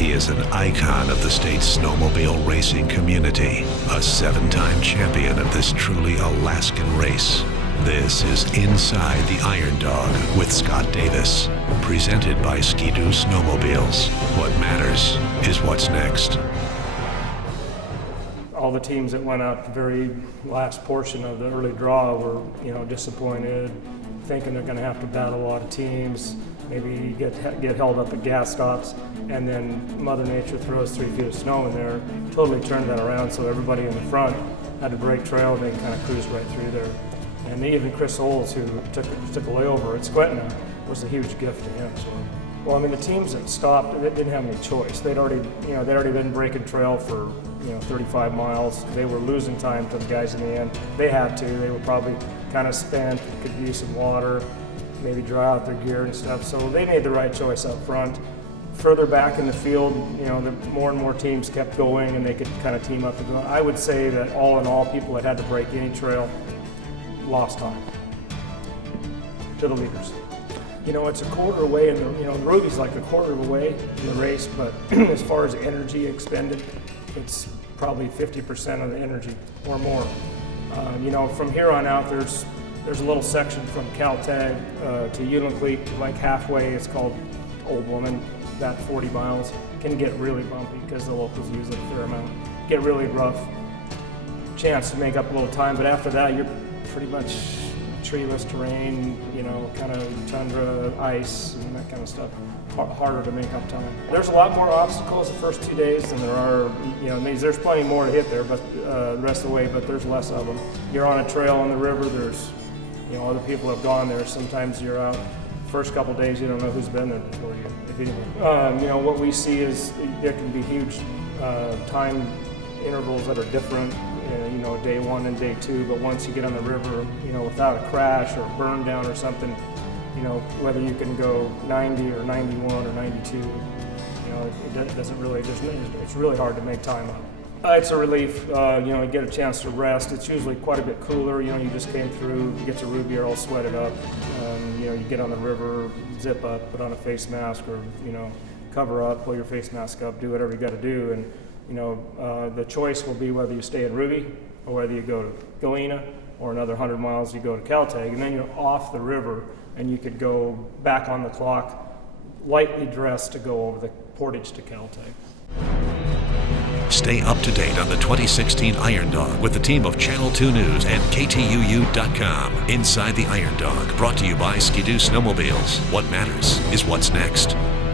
He is an icon of the state's snowmobile racing community, a 7-time champion of this truly Alaskan race. This is Inside the Iron Dog with Scott Davis, presented by Ski-Doo Snowmobiles. What matters is what's next. All the teams that went out the very last portion of the early draw were, disappointed, thinking they're going to have to battle a lot of teams, maybe get held up at gas stops, and then Mother Nature throws 3 feet of snow in there, totally turned that around, so everybody in the front had to break trail and they kind of cruised right through there. And even Chris Oles, who took a layover at Squetna, was a huge gift to him. So, well, the teams that stopped, they didn't have any choice. They'd already been breaking trail for 35 miles. They were losing time to the guys in the end. They had to. They were probably kind of spent, could use some water, maybe dry out their gear and stuff. So they made the right choice up front. Further back in the field, the more and more teams kept going, and they could kind of team up and go. I would say that all in all, people that had to break any trail lost time to the leaders. It's a quarter away, and Ruby's like a quarter away in the race, but as far as energy expended, it's probably 50% of the energy or more. From here on out, there's a little section from Caltag to Yukon, like halfway. It's called Old Woman. That 40 miles can get really bumpy because the locals use it a fair amount. Get really rough. Chance to make up a little time, but after that, you're pretty much treeless terrain, kind of tundra, ice, and that kind of stuff. Harder to make up time. There's a lot more obstacles the first 2 days than there are, there's plenty more to hit there, but the rest of the way, but there's less of them. You're on a trail on the river, there's, other people have gone there. Sometimes you're out, first couple days, you don't know who's been there before you, if anyone. What we see is there can be huge time intervals that are different. Day 1 and day 2, but once you get on the river, without a crash or burn down or something, whether you can go 90 or 91 or 92, it doesn't really, it's really hard to make time up. It's a relief, you get a chance to rest. It's usually quite a bit cooler, you just came through, you get to Ruby, you're all sweated up, you get on the river, zip up, put on a face mask or, cover up, pull your face mask up, do whatever you got to do, and the choice will be whether you stay in Ruby or whether you go to Galena or another 100 miles you go to Caltag, and then you're off the river and you could go back on the clock, lightly dressed to go over the portage to Caltag. Stay up to date on the 2016 Iron Dog with the team of Channel 2 News and KTUU.com. Inside the Iron Dog, brought to you by Ski-Doo Snowmobiles. What matters is what's next.